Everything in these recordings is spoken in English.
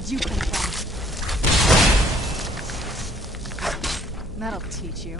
Where'd you come from? That'll teach you.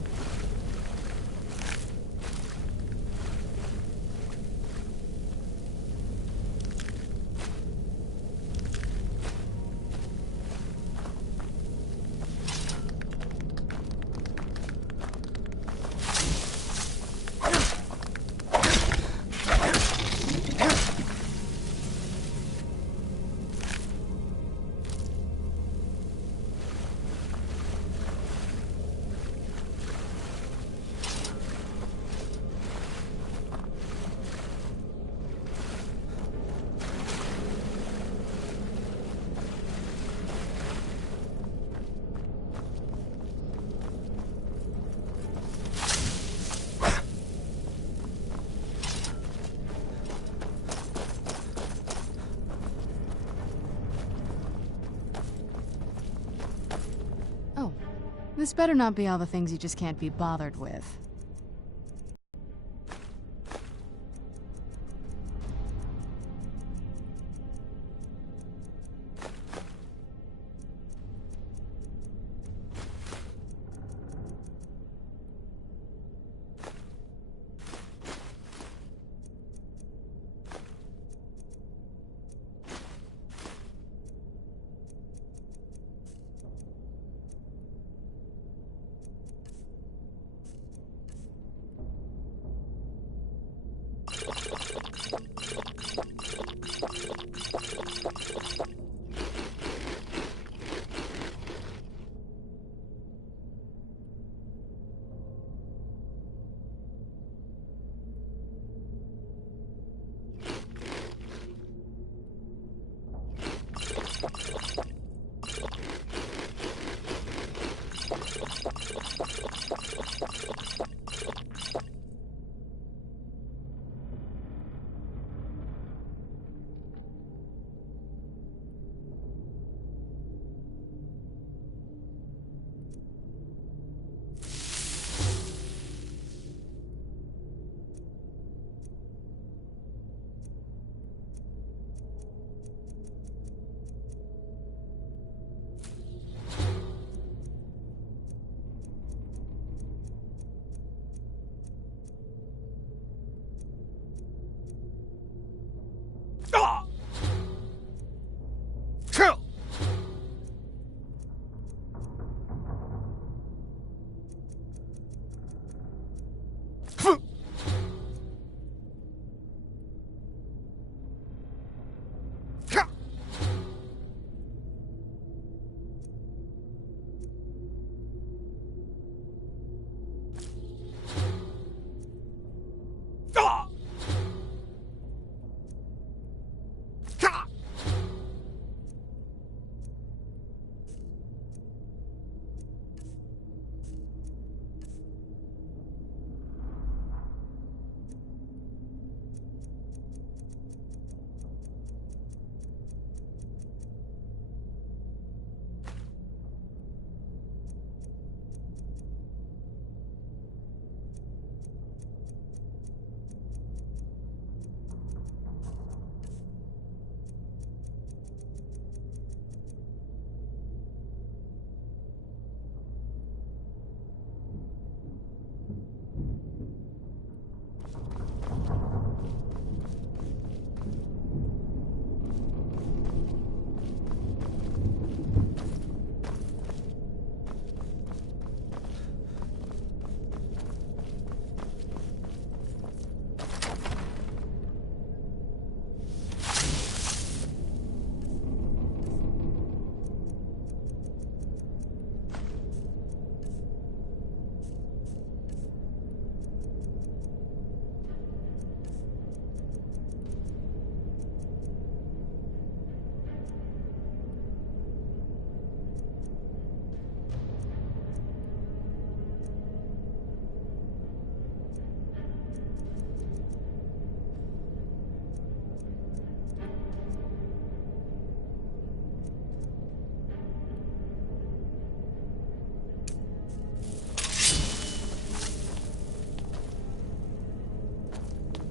This better not be all the things you just can't be bothered with.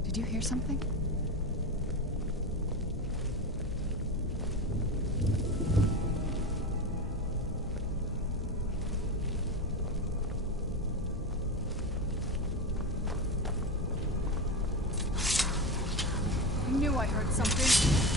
Did you hear something? Something?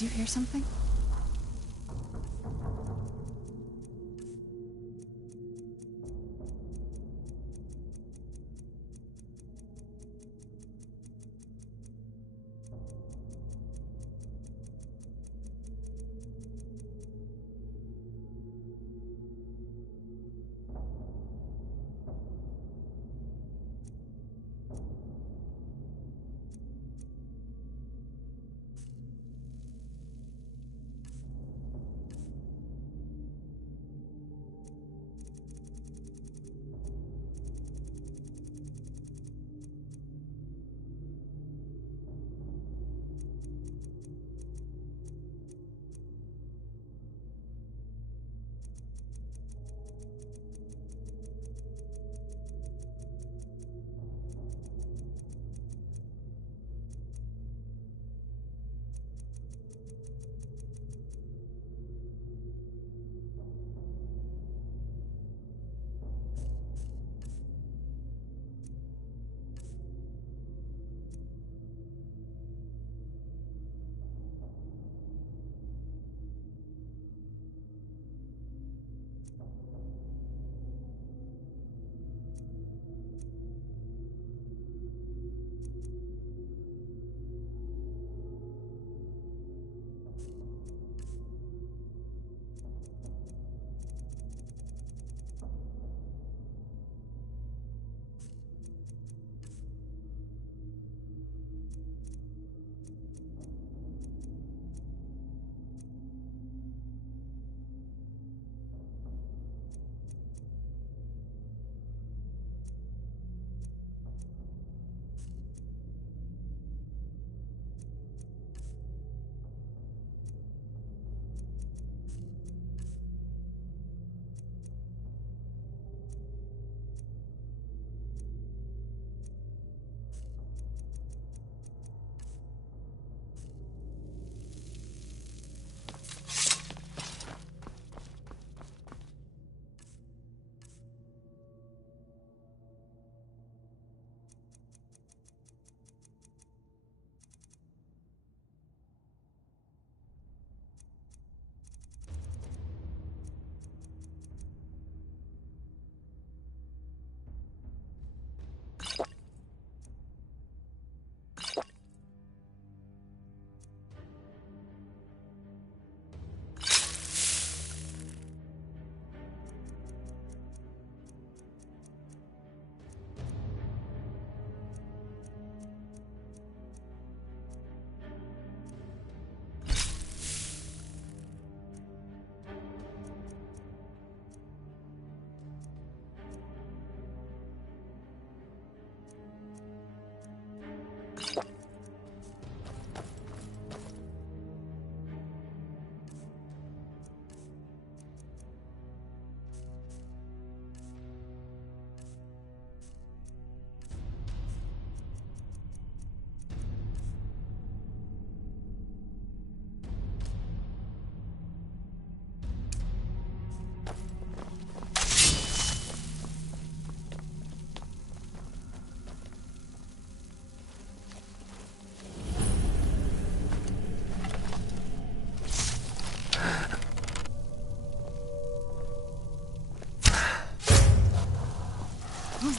Did you hear something?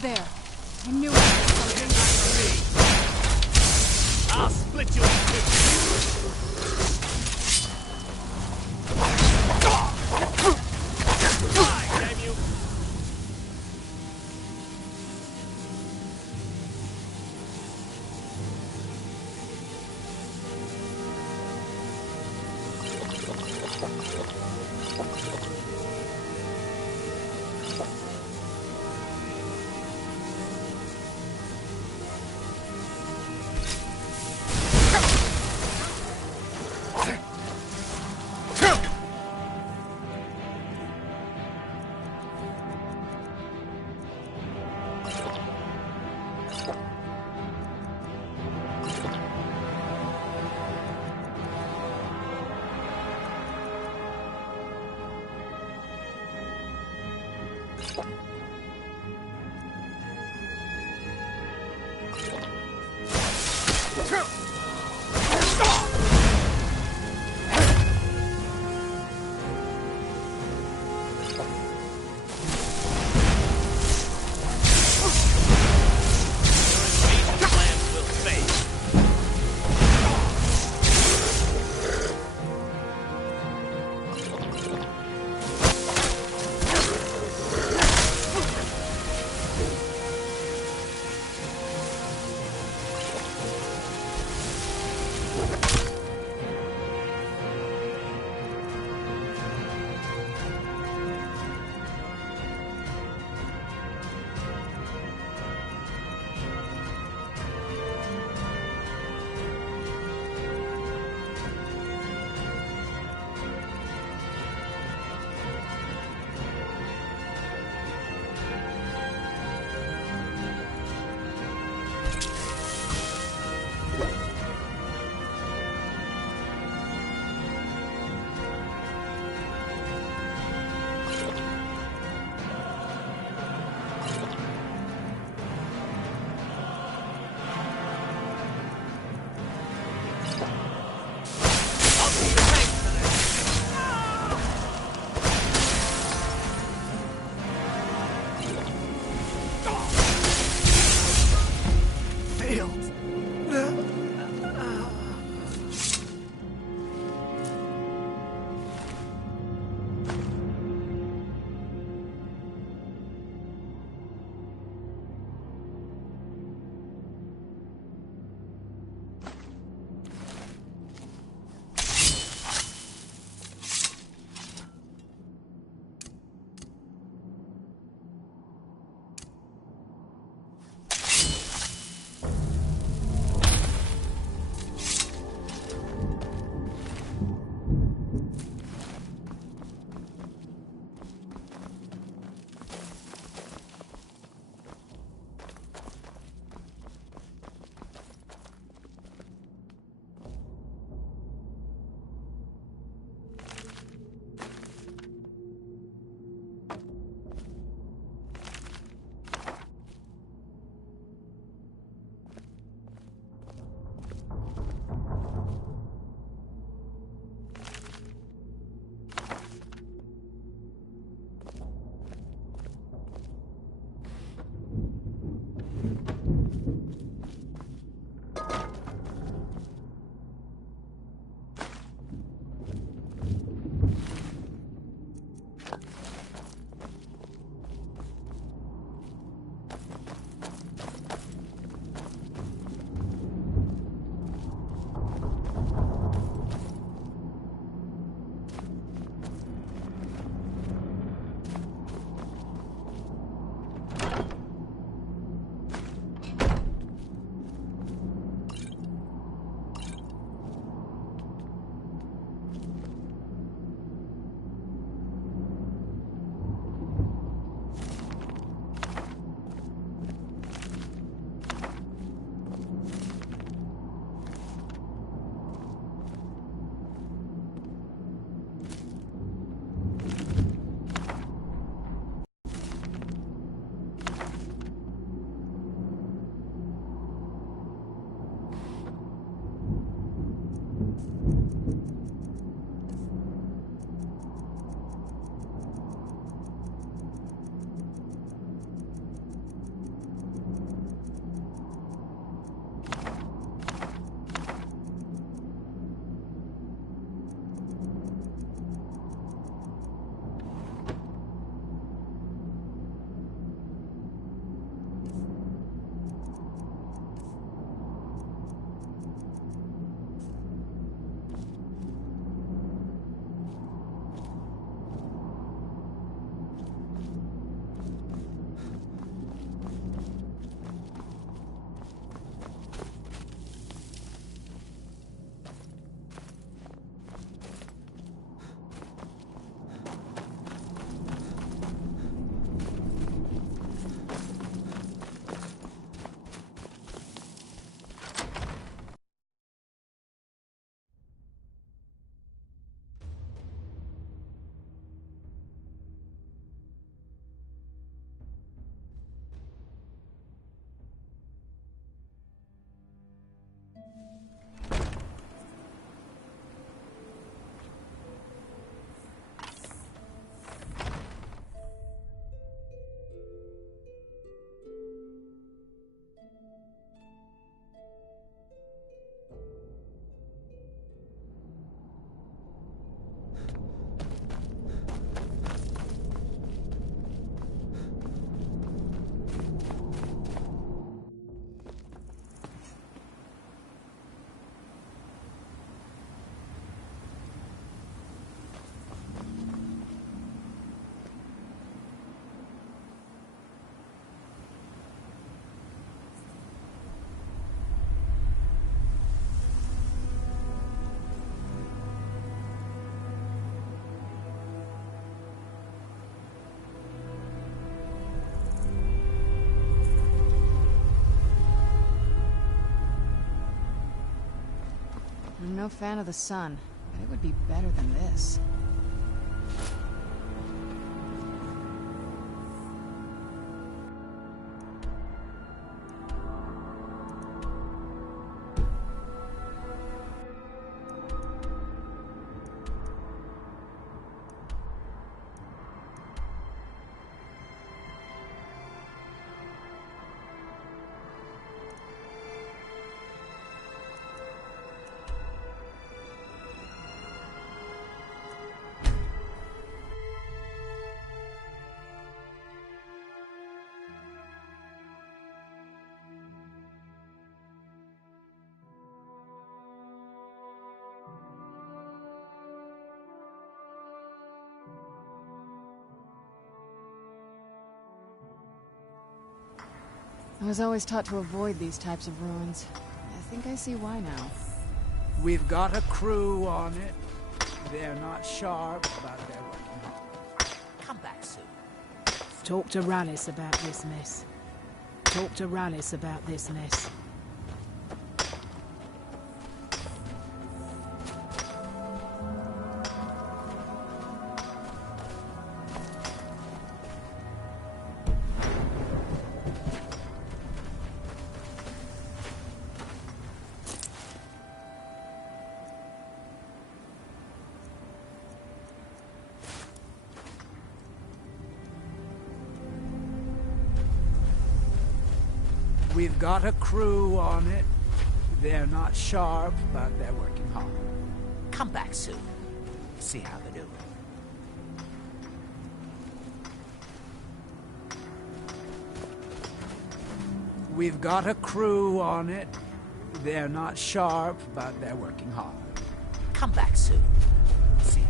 there. I knew it was something. I'll split you in two. Die, damn you! fan of the sun, but it would be better than this. I was always taught to avoid these types of ruins. I think I see why now. We've got a crew on it. They're not sharp, but they're working hard. Come back soon. Talk to Rallis about this mess. Talk to Rallis about this mess. We've got a crew on it. They're not sharp, but they're working hard. Come back soon. See how they're doing. We've got a crew on it. They're not sharp, but they're working hard. Come back soon. See how.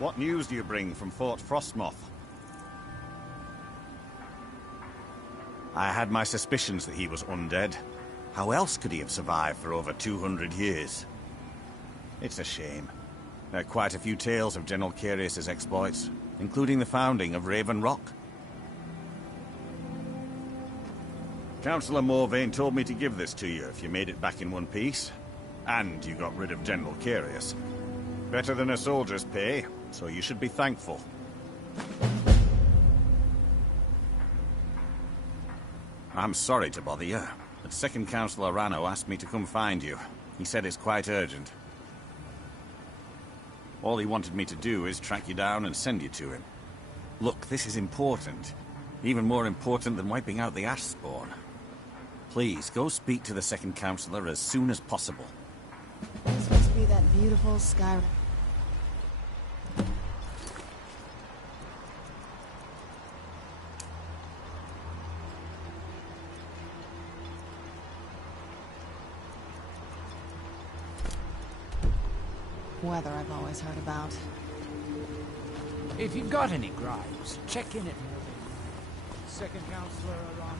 What news do you bring from Fort Frostmoth? I had my suspicions that he was undead. How else could he have survived for over 200 years? It's a shame. There are quite a few tales of General Carius's exploits, including the founding of Raven Rock. Councillor Morvain told me to give this to you if you made it back in one piece. And you got rid of General Carius. Better than a soldier's pay, so you should be thankful. I'm sorry to bother you, but Second Councillor Rano asked me to come find you. He said it's quite urgent. All he wanted me to do is track you down and send you to him. Look, this is important. Even more important than wiping out the Ash Spawn. Please, go speak to the Second Councillor as soon as possible. This must be that beautiful Skyrim. Weather I've always heard about. If you've got any gripes, check in at Morvain. Second Councillor Aran.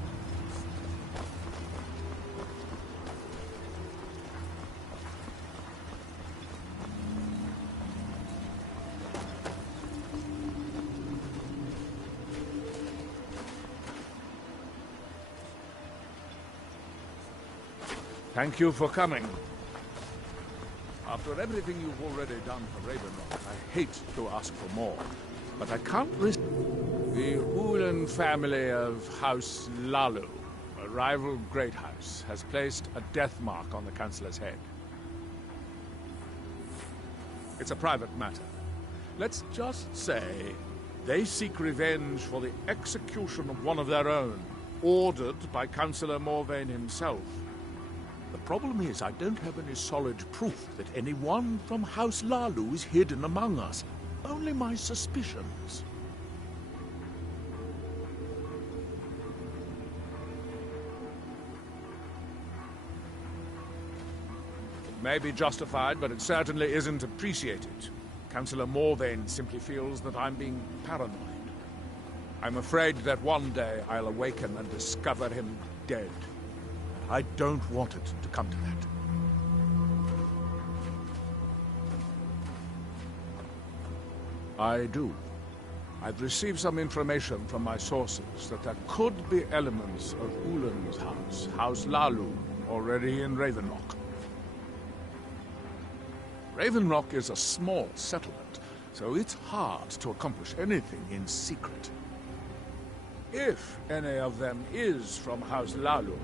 Thank you for coming. After everything you've already done for Ravenlock, I hate to ask for more, but I can't risk... The Ulan family of House Lalu, a rival great house, has placed a death mark on the Councillor's head. It's a private matter. Let's just say they seek revenge for the execution of one of their own, ordered by Councillor Morvain himself. The problem is I don't have any solid proof that anyone from House Lalu is hidden among us. Only my suspicions. It may be justified, but it certainly isn't appreciated. Councillor Morvain simply feels that I'm being paranoid. I'm afraid that one day I'll awaken and discover him dead. I don't want it to come to that. I do. I've received some information from my sources that there could be elements of Ulan's house, House Lalu, already in Ravenlock. Ravenlock is a small settlement, so it's hard to accomplish anything in secret. If any of them is from House Lalu,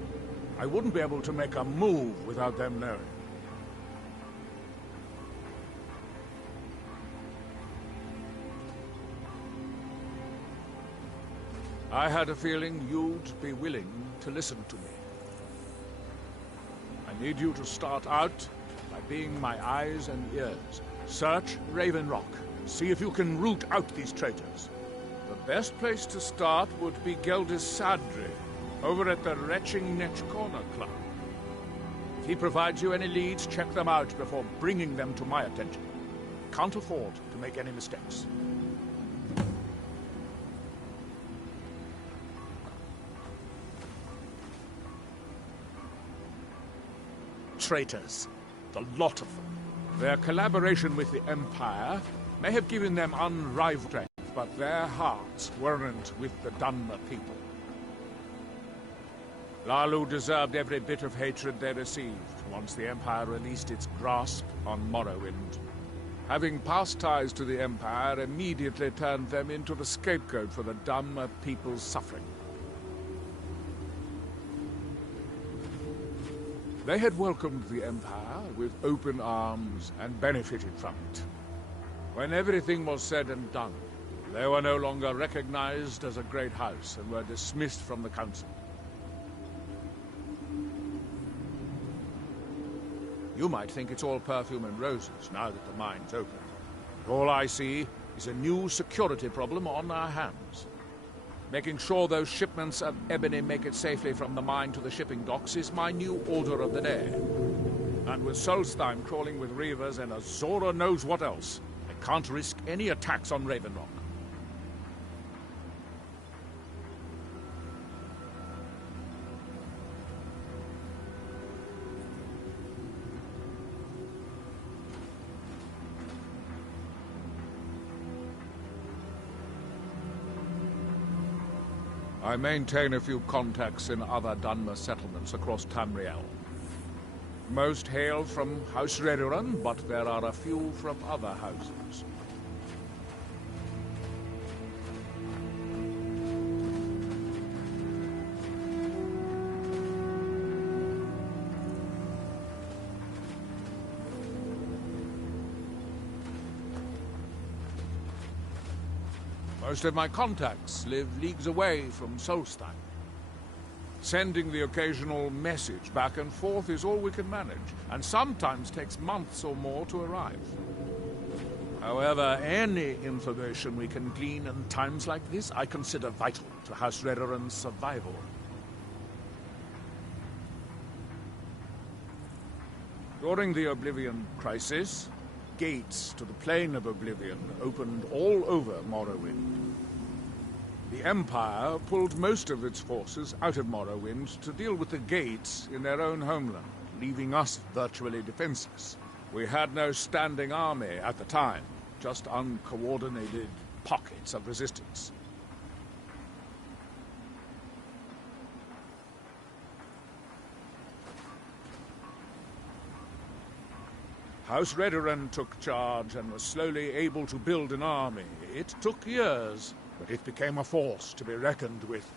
I wouldn't be able to make a move without them knowing. I had a feeling you'd be willing to listen to me. I need you to start out by being my eyes and ears. Search Ravenlock. See if you can root out these traitors. The best place to start would be Geldis Sadri, over at the Retching Netch Corner Club. If he provides you any leads, check them out before bringing them to my attention. Can't afford to make any mistakes. Traitors. The lot of them. Their collaboration with the Empire may have given them unrivaled strength, but their hearts weren't with the Dunmer people. Lalu deserved every bit of hatred they received once the Empire released its grasp on Morrowind. Having past ties to the Empire immediately turned them into the scapegoat for the Dunmer people's suffering. They had welcomed the Empire with open arms and benefited from it. When everything was said and done, they were no longer recognized as a great house and were dismissed from the council. You might think it's all perfume and roses now that the mine's open. But all I see is a new security problem on our hands. Making sure those shipments of ebony make it safely from the mine to the shipping docks is my new order of the day. And with Solstheim crawling with reavers and Azora knows what else, I can't risk any attacks on Ravenlock. I maintain a few contacts in other Dunmer settlements across Tamriel. Most hail from House Redoran, but there are a few from other houses. Most of my contacts live leagues away from Solstheim. Sending the occasional message back and forth is all we can manage, and sometimes takes months or more to arrive. However, any information we can glean in times like this I consider vital to House Redoran's survival. During the Oblivion Crisis, gates to the Plane of Oblivion opened all over Morrowind. The Empire pulled most of its forces out of Morrowind to deal with the gates in their own homeland, leaving us virtually defenseless. We had no standing army at the time, just uncoordinated pockets of resistance. House Redoran took charge and was slowly able to build an army. It took years, but it became a force to be reckoned with.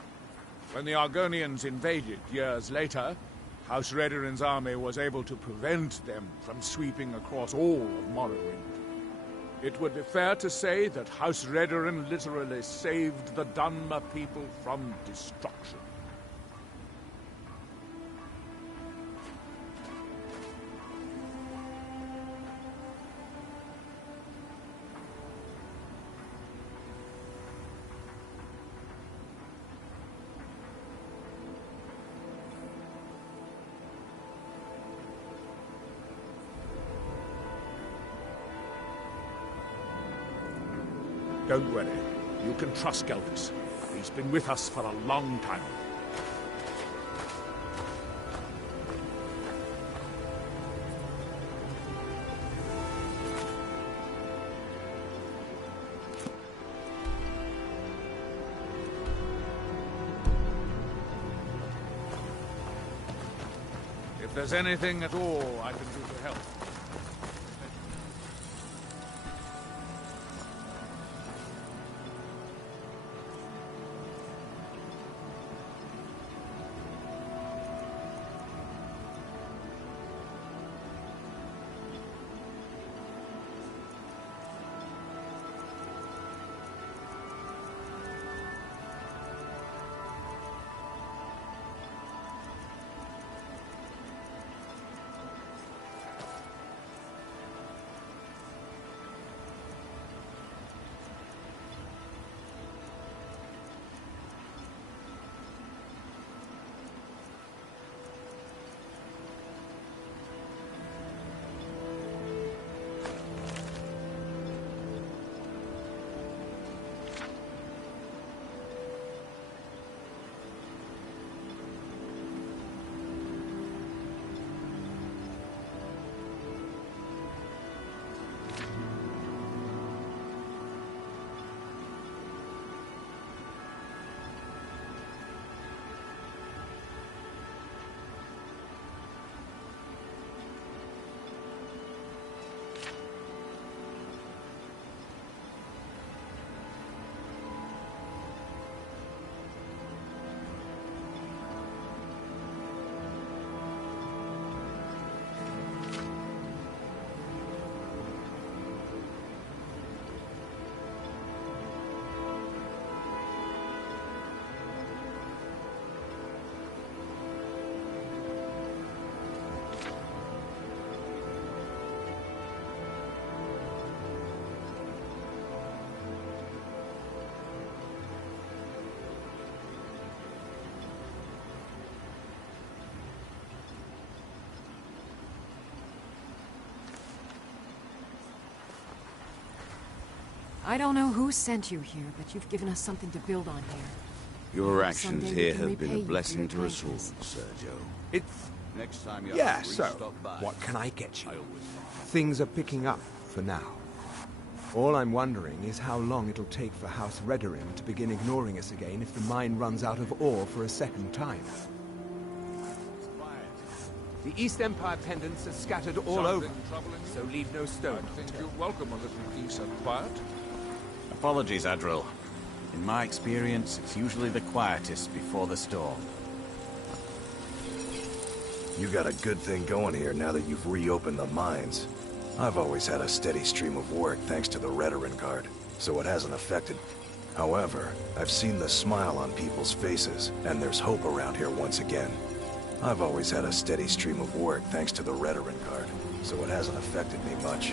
When the Argonians invaded years later, House Redoran's army was able to prevent them from sweeping across all of Morrowind. It would be fair to say that House Redoran literally saved the Dunmer people from destruction. Don't worry. You can trust Gelvis. He's been with us for a long time. If there's anything at all I can do to help. I don't know who sent you here, but you've given us something to build on here. Your actions Someday we here can have been repay a you for blessing your to us all, kindness. Sergio. It's... Next time you're Yeah, hungry, so, stop by. what can I get you? I always Things are picking up, for now. All I'm wondering is how long it'll take for House Redoran to begin ignoring us again if the mine runs out of ore for a second time. The East Empire pendants are scattered all over, Something troubling you? so leave no stone I think you'd welcome a little peace and quiet. Apologies, Adril. In my experience, it's usually the quietest before the storm. You got a good thing going here now that you've reopened the mines. I've always had a steady stream of work thanks to the Redoran Guard, so it hasn't affected. However, I've seen the smile on people's faces, and there's hope around here once again. I've always had a steady stream of work thanks to the Redoran Guard, so it hasn't affected me much.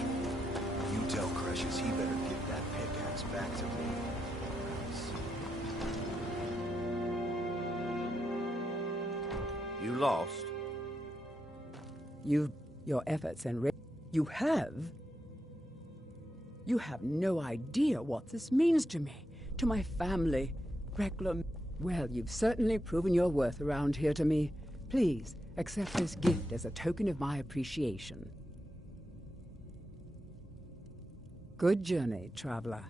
You tell Cresius he better give that pickaxe back to me. You lost? Your efforts and you have? You have no idea what this means to me, to my family. Reclam. Well, you've certainly proven your worth around here to me. Please, accept this gift as a token of my appreciation. Good journey, traveler.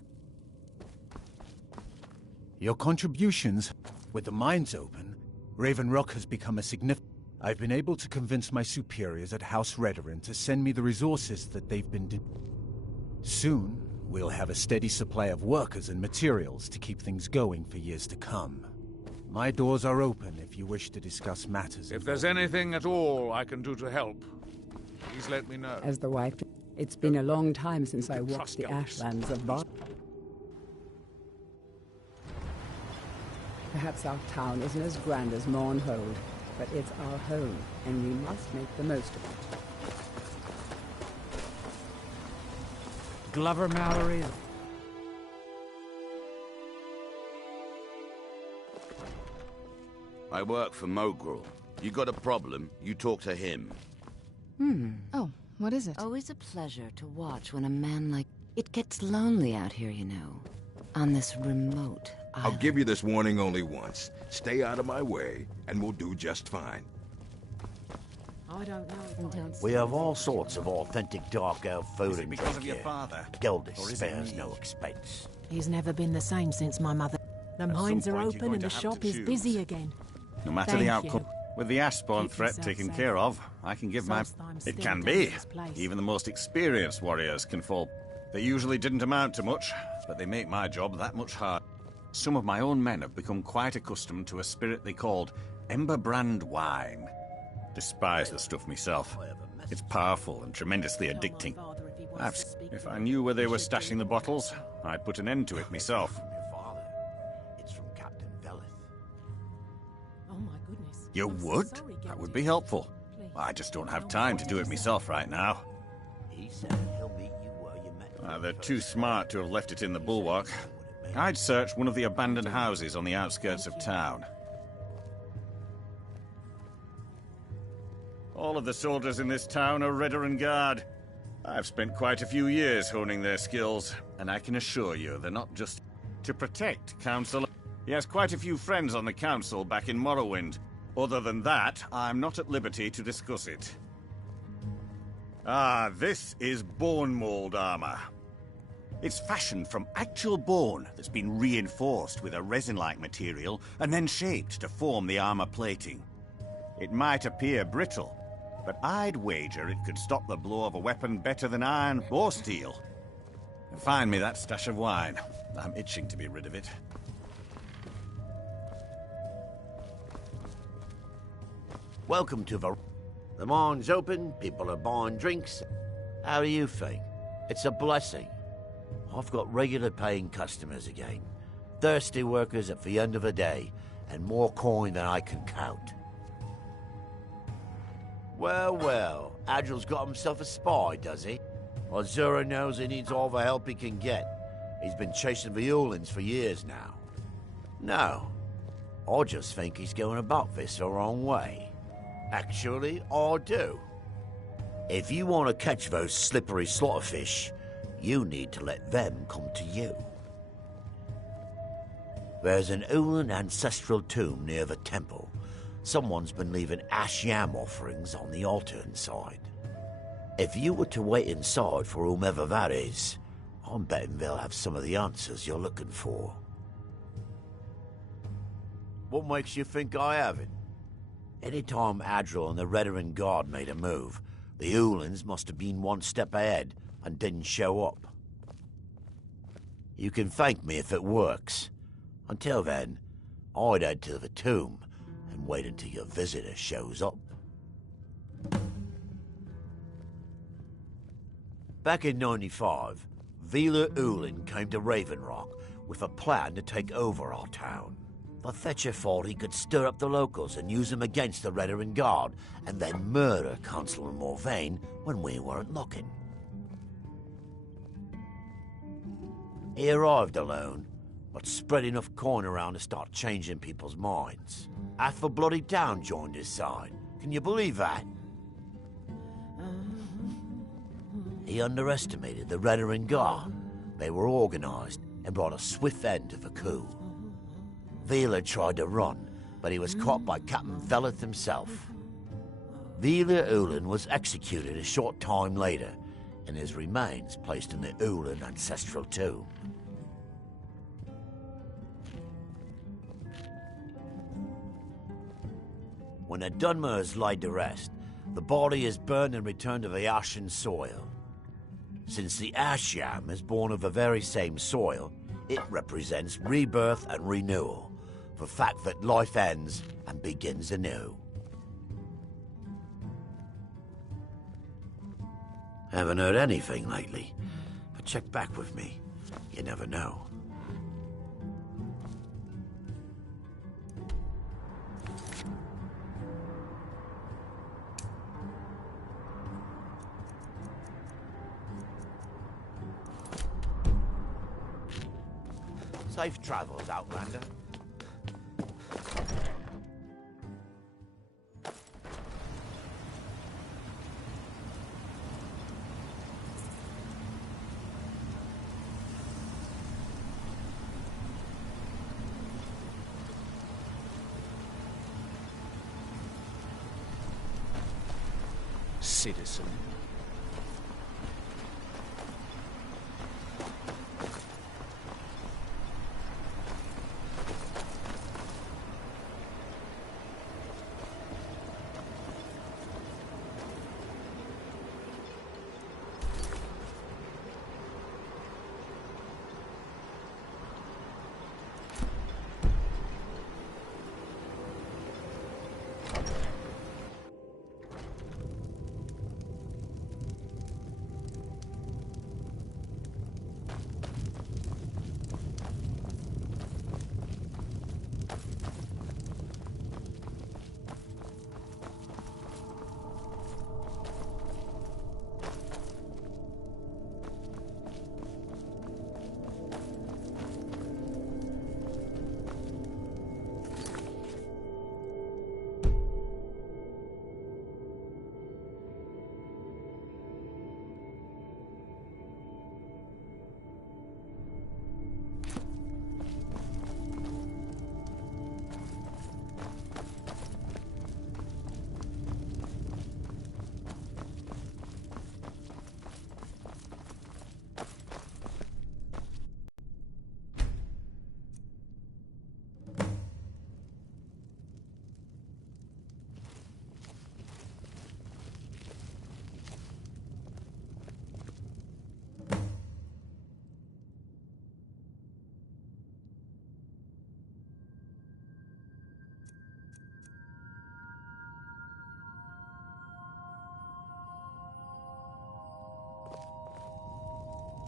Your contributions, with the mines open, Raven Rock has become a significant... I've been able to convince my superiors at House Redoran to send me the resources that they've been... Soon, we'll have a steady supply of workers and materials to keep things going for years to come. My doors are open if you wish to discuss matters. If there's anything at all I can do to help, please let me know. As the wife, it's been a long time since I walked the ashlands of Bar. Perhaps our town isn't as grand as Mournhold, but it's our home, and we must make the most of it. Glover Mallory. I work for Mogrel. You got a problem, you talk to him. Oh, what is it? Always a pleasure to watch when a man like... It gets lonely out here, you know. On this remote island. I'll give you this warning only once. Stay out of my way, and we'll do just fine. I don't know. We have all sorts of authentic dark elf food Is it and because drink of your here. father? Geldis Or is it spares me? no expense. He's never been the same since my mother. The At some mines are point, you're open going and to the have shop to is choose. busy again. No matter Thank the outcome, you. with the Ashborn Keep threat yourself taken safe. care of, I can give my... Solstheim's It still can a be. dangerous place. Even the most experienced warriors can fall. They usually didn't amount to much, but they make my job that much harder. Some of my own men have become quite accustomed to a spirit they called Emberbrand wine. Despise the stuff myself. It's powerful and tremendously addicting. If I knew where they were stashing the bottles, I'd put an end to it myself. From your father. It's from Captain Velith. Oh my goodness. You I'm so would? sorry, That Geralt. would be helpful. Please. I just don't have time to do it myself right now. He said he'll meet you where you met. They're too smart to have left it in the bulwark. I'd search one of the abandoned houses on the outskirts of town. All of the soldiers in this town are Redoran Guard. I've spent quite a few years honing their skills, and I can assure you they're not just to protect Council. He has quite a few friends on the Council back in Morrowind. Other than that, I'm not at liberty to discuss it. Ah, this is bone mold armor. It's fashioned from actual bone that's been reinforced with a resin-like material and then shaped to form the armor plating. It might appear brittle, but I'd wager it could stop the blow of a weapon better than iron or steel. Find me that stash of wine. I'm itching to be rid of it. Welcome to the mine's open, people are buying drinks. How do you think? It's a blessing. I've got regular paying customers again. Thirsty workers at the end of the day, and more coin than I can count. Well, well, Adril's got himself a spy, does he? Azura knows he needs all the help he can get. He's been chasing the Ulins for years now. No, I just think he's going about this the wrong way. Actually, I do. If you want to catch those slippery slaughterfish, you need to let them come to you. There's an Ulin ancestral tomb near the temple. Someone's been leaving ash yam offerings on the altar inside. If you were to wait inside for whomever that is, I'm betting they'll have some of the answers you're looking for. What makes you think I haven't? Anytime Adril and the Redoran Guard made a move, the Ulins must have been one step ahead and didn't show up. You can thank me if it works. Until then, I'd head to the tomb and wait until your visitor shows up. Back in 95, Vila Ulin came to Raven Rock with a plan to take over our town. The Fetcher thought he could stir up the locals and use them against the Redoran Guard, and then murder Consular Morvain when we weren't looking. He arrived alone, but spread enough coin around to start changing people's minds. Half the bloody town joined his side. Can you believe that? He underestimated the Redoran Guard. They were organized and brought a swift end to the coup. Vila tried to run, but he was caught by Captain Velith himself. Vila Ulin was executed a short time later, and his remains placed in the Ulin ancestral tomb. When a Dunmer is laid to rest, the body is burned and returned to the ashen soil. Since the ash yam is born of the very same soil, it represents rebirth and renewal, the fact that life ends and begins anew. Haven't heard anything lately, but check back with me. You never know. Safe travels, Outlander. Citizen.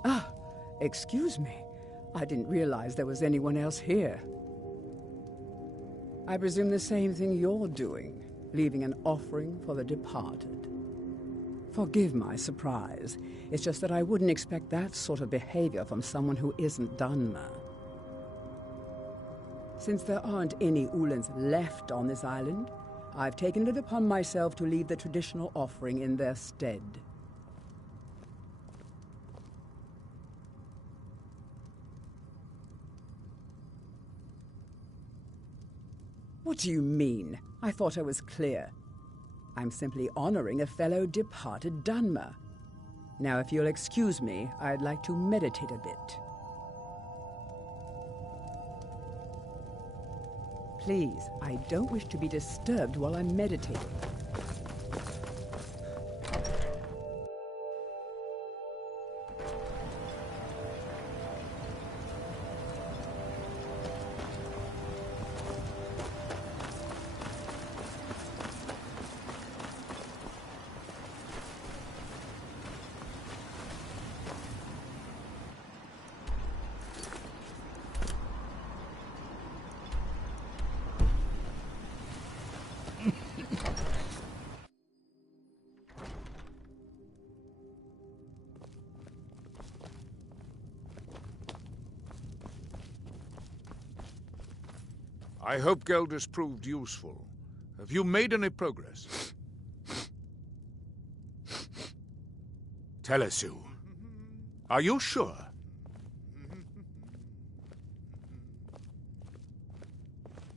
Ah, excuse me. I didn't realize there was anyone else here. I presume the same thing you're doing, leaving an offering for the departed. Forgive my surprise. It's just that I wouldn't expect that sort of behavior from someone who isn't Dunmer. Since there aren't any Ulans left on this island, I've taken it upon myself to leave the traditional offering in their stead. What do you mean? I thought I was clear. I'm simply honoring a fellow departed Dunmer. Now, if you'll excuse me, I'd like to meditate a bit. Please, I don't wish to be disturbed while I'm meditating. I hope Gelders proved useful. Have you made any progress? Telesu. Are you sure?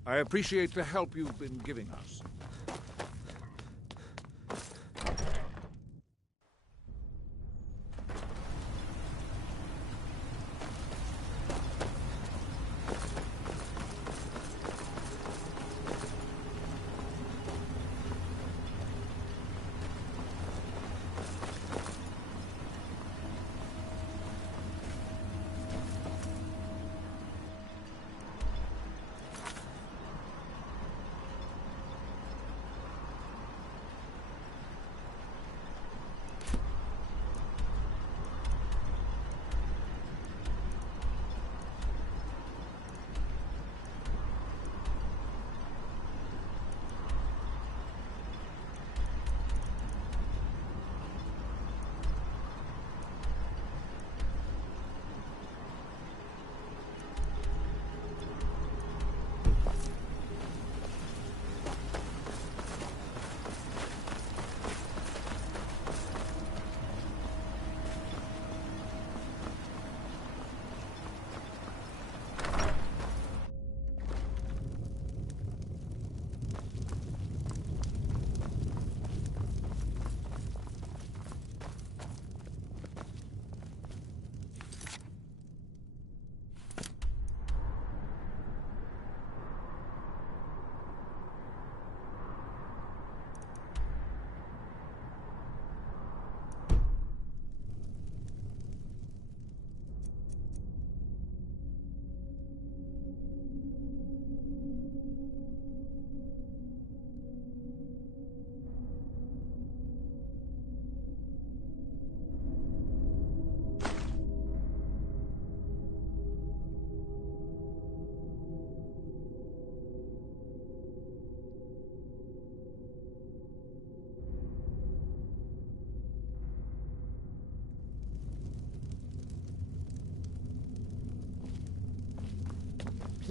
I appreciate the help you've been giving us.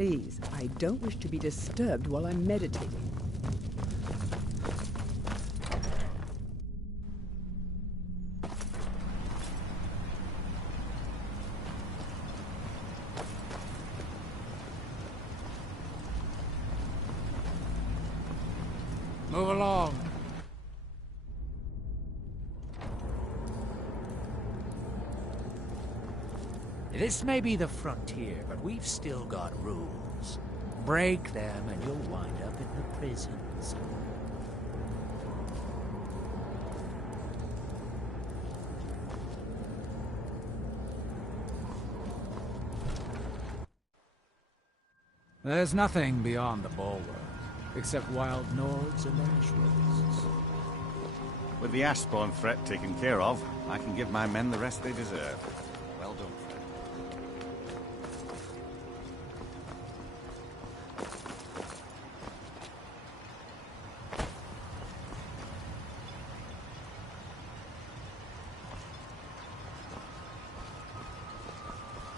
Please, I don't wish to be disturbed while I'm meditating. Move along. This may be the frontier, but we've still got rules. Break them and you'll wind up in the prisons. There's nothing beyond the bulwark, except wild Nords and Ashwoods. With the Ashspawn threat taken care of, I can give my men the rest they deserve. Well done, friend.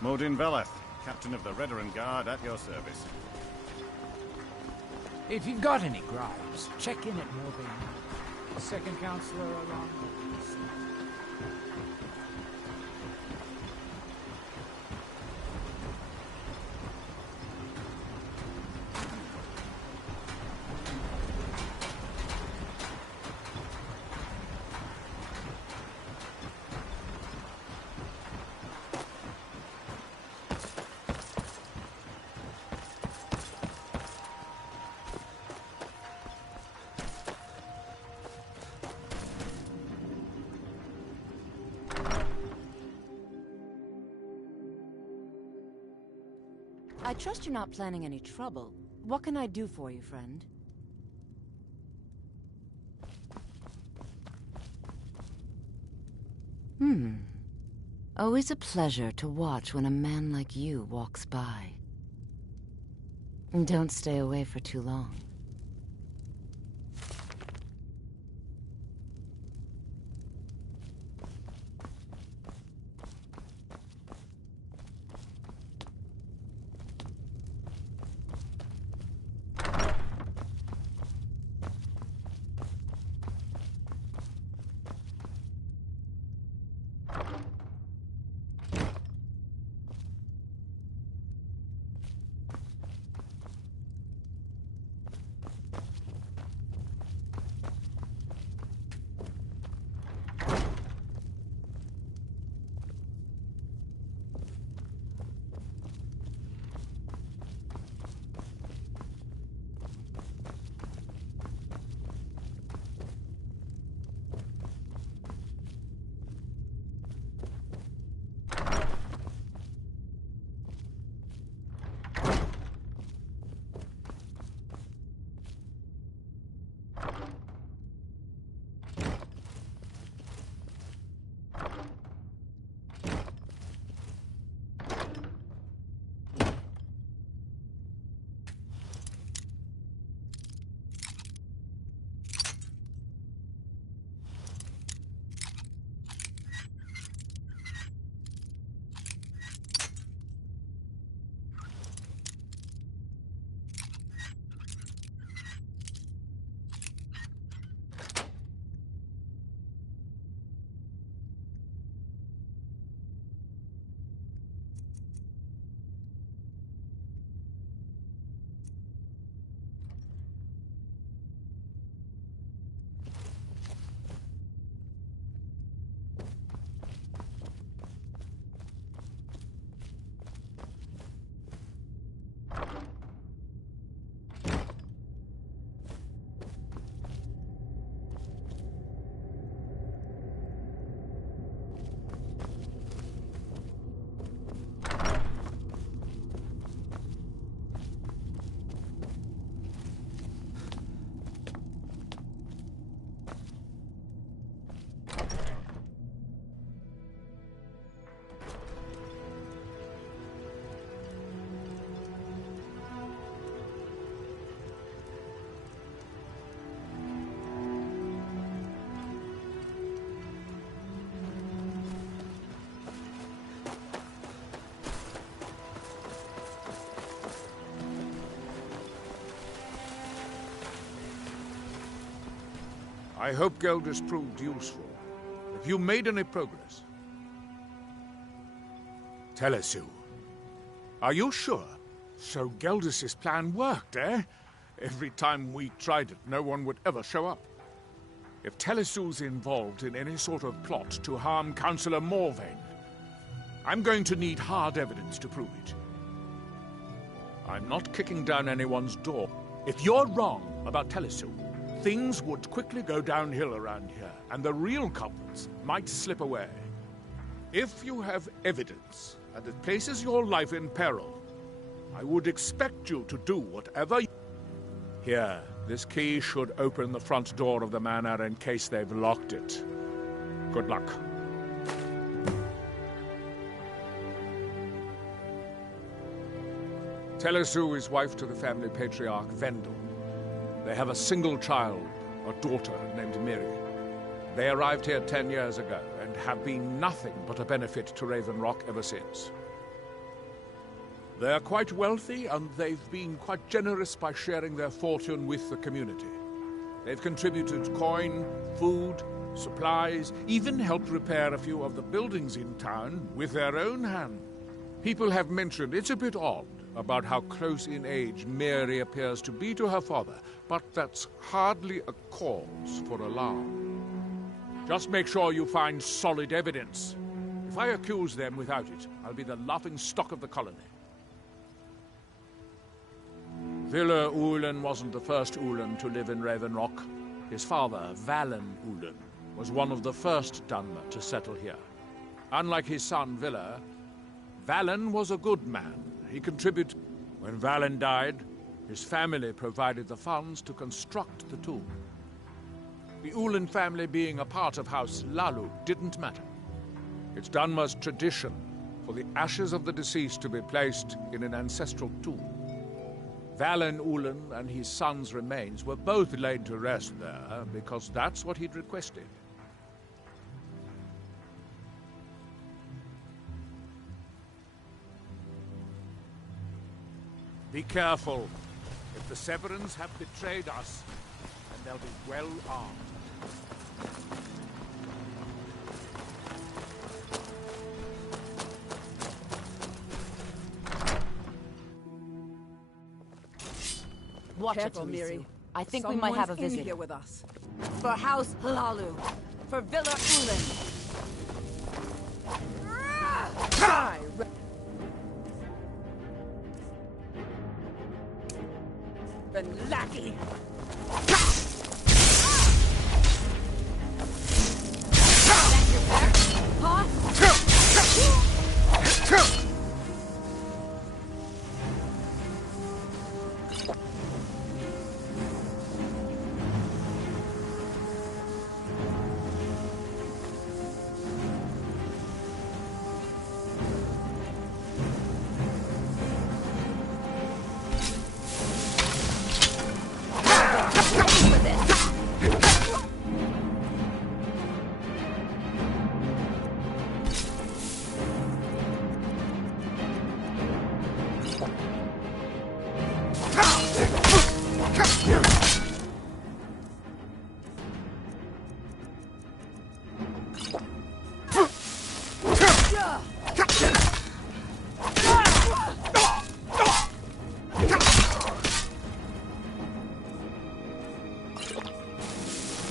Modin Veleth, captain of the Redoran Guard, at your service. If you've got any gripes, check in at Morgan. Second counselor along with us. I trust you're not planning any trouble. What can I do for you, friend? Always a pleasure to watch when a man like you walks by. Don't stay away for too long. I hope Geldis proved useful. Have you made any progress? Telesu. Are you sure? So Geldis' plan worked, eh? Every time we tried it, no one would ever show up. If Telesu's involved in any sort of plot to harm Councillor Morvain, I'm going to need hard evidence to prove it. I'm not kicking down anyone's door. If you're wrong about Telesu, things would quickly go downhill around here, and the real culprits might slip away. If you have evidence and it places your life in peril, I would expect you to do whatever Here, this key should open the front door of the manor in case they've locked it. Good luck. Telesu is wife to the family patriarch, Vendel. They have a single child, a daughter named Miri. They arrived here 10 years ago and have been nothing but a benefit to Raven Rock ever since. They are quite wealthy, and they've been quite generous by sharing their fortune with the community. They've contributed coin, food, supplies, even helped repair a few of the buildings in town with their own hand. People have mentioned it's a bit odd about how close in age Mary appears to be to her father, but that's hardly a cause for alarm. Just make sure you find solid evidence. If I accuse them without it, I'll be the laughing stock of the colony. Villa Ulen wasn't the first Ulen to live in Raven Rock. His father, Valen Ulen, was one of the first Dunmer to settle here. Unlike his son, Villa, Valen was a good man. He contributed. When Valen died, his family provided the funds to construct the tomb. The Ulen family being a part of House Lalu didn't matter. It's Dunmer's tradition for the ashes of the deceased to be placed in an ancestral tomb. Valen Ulen and his son's remains were both laid to rest there because that's what he'd requested. Be careful. If the Severans have betrayed us, then they'll be well armed. Watch Careful, it, Miri. I think we might have a Someone's in visitor. here with us. For House Lalu. For Villa Ulen. Die, Raven lackey!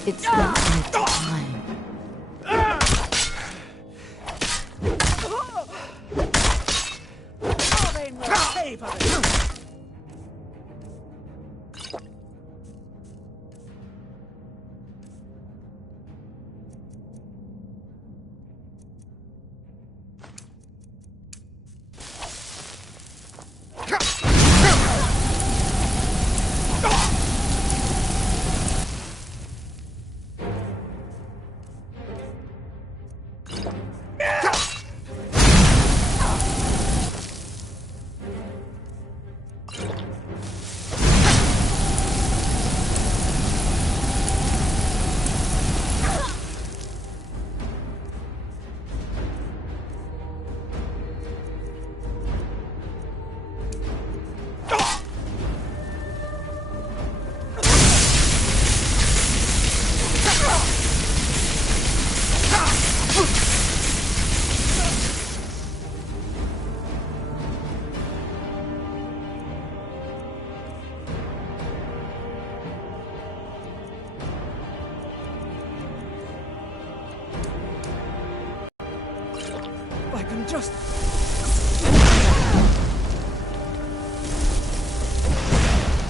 It's been some time. Morvain will pay for this! Just...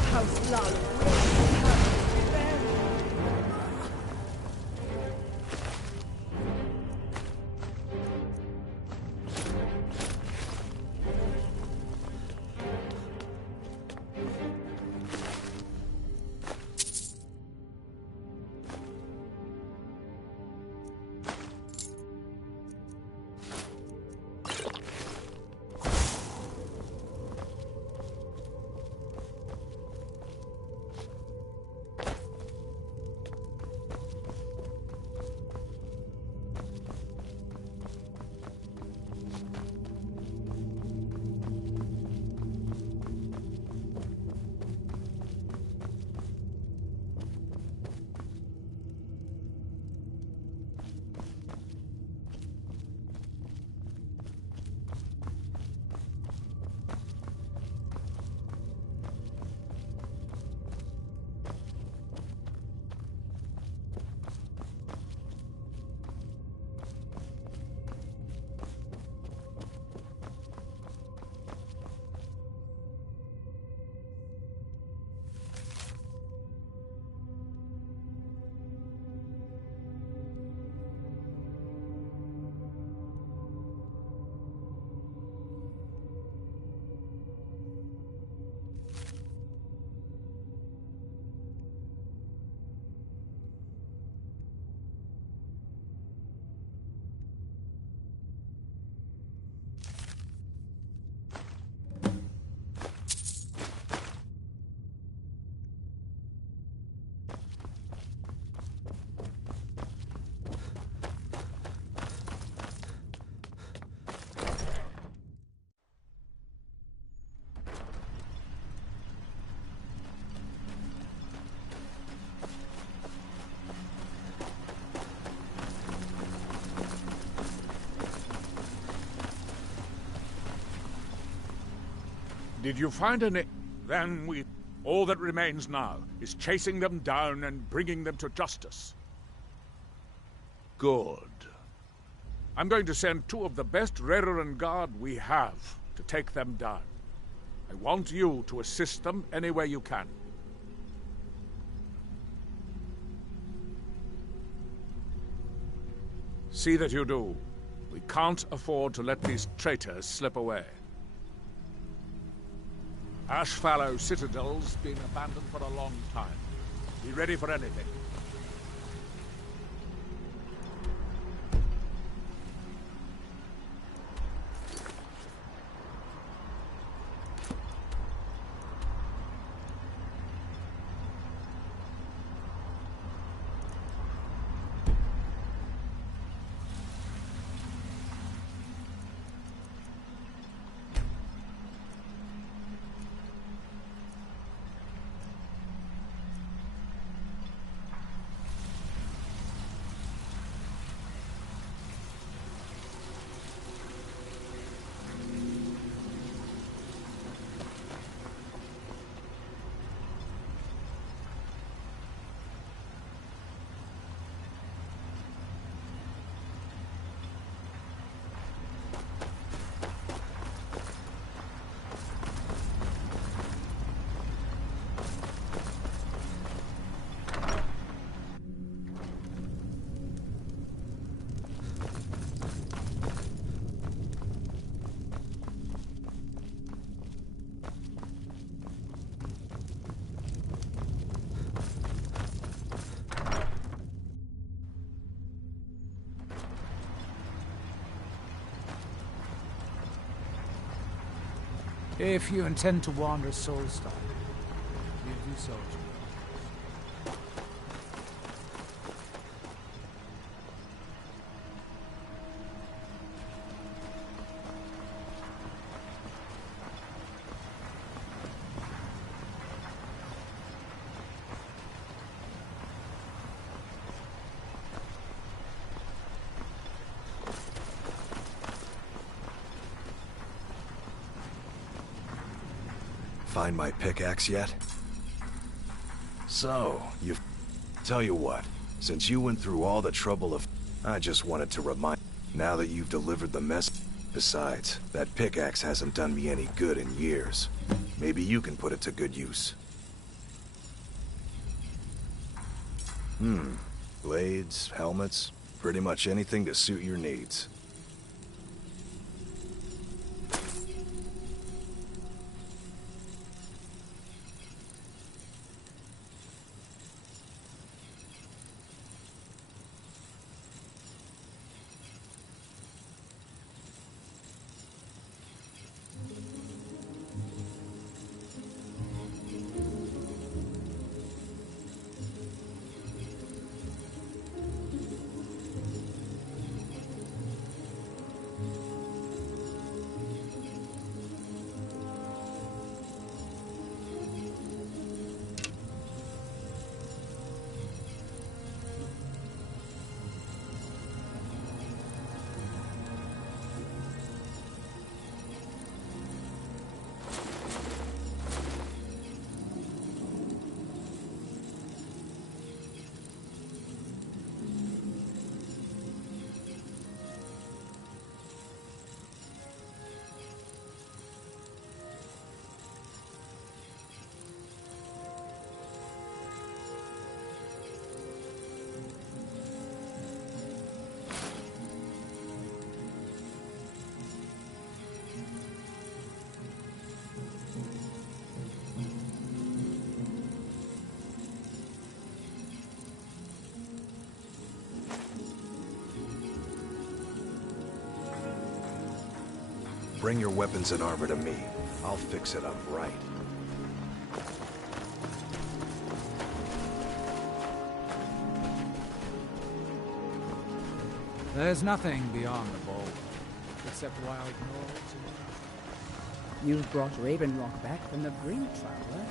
House Lal will have revenge. Did you find any? Then all that remains now is chasing them down and bringing them to justice. Good. I'm going to send 2 of the best Redoran Guard we have to take them down. I want you to assist them any way you can. See that you do. We can't afford to let these traitors slip away. Ashfallow Citadel's been abandoned for a long time. Be ready for anything. If you intend to wander Soulstar, you do so. Find my pickaxe yet? So, Tell you what, since you went through all the trouble of... I just wanted to remind... Now that you've delivered the mess... Besides, that pickaxe hasn't done me any good in years. Maybe you can put it to good use. Blades, helmets, pretty much anything to suit your needs. Bring your weapons and armor to me. I'll fix it up right. There's nothing beyond the bowl, except wild noise. You've brought Raven Rock back from the brink, traveler.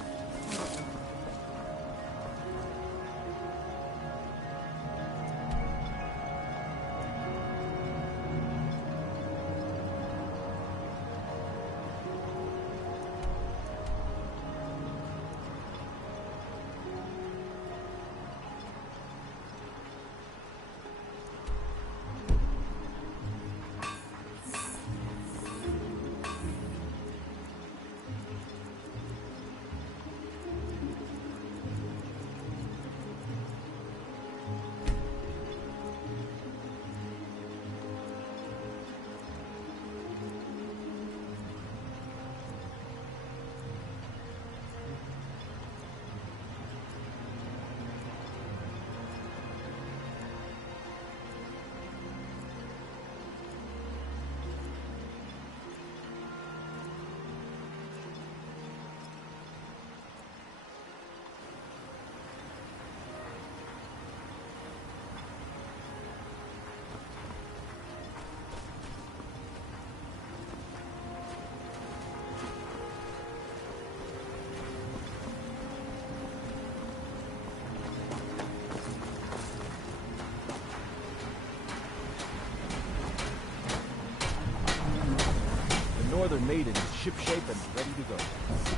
Northern Maiden is shipshape and ready to go.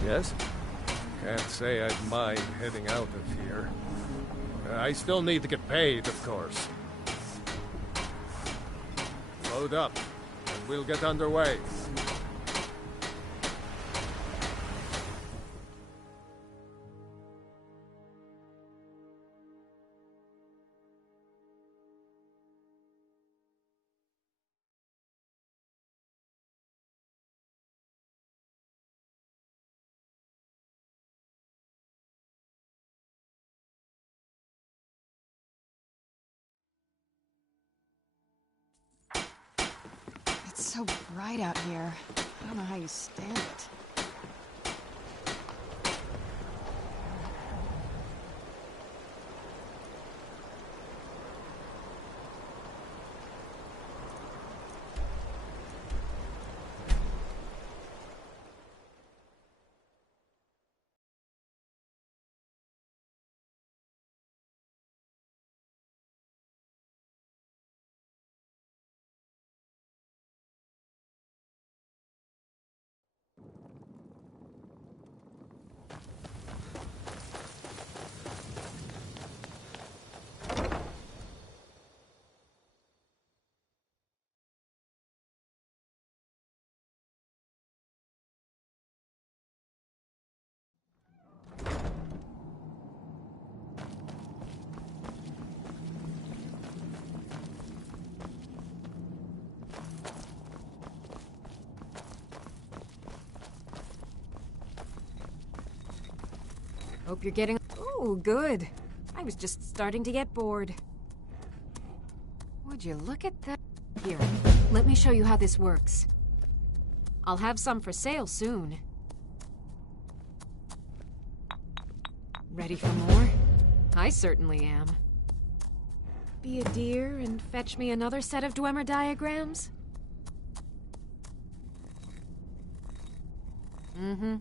Yes? Can't say I'd mind heading out of here. I still need to get paid, of course. Load up, and we'll get underway. It's so bright out here. I don't know how you stand it. Hope you're getting... Oh, good. I was just starting to get bored. Would you look at that? Here, let me show you how this works. I'll have some for sale soon. Ready for more? I certainly am. Be a dear and fetch me another set of Dwemer diagrams? Mm-hmm.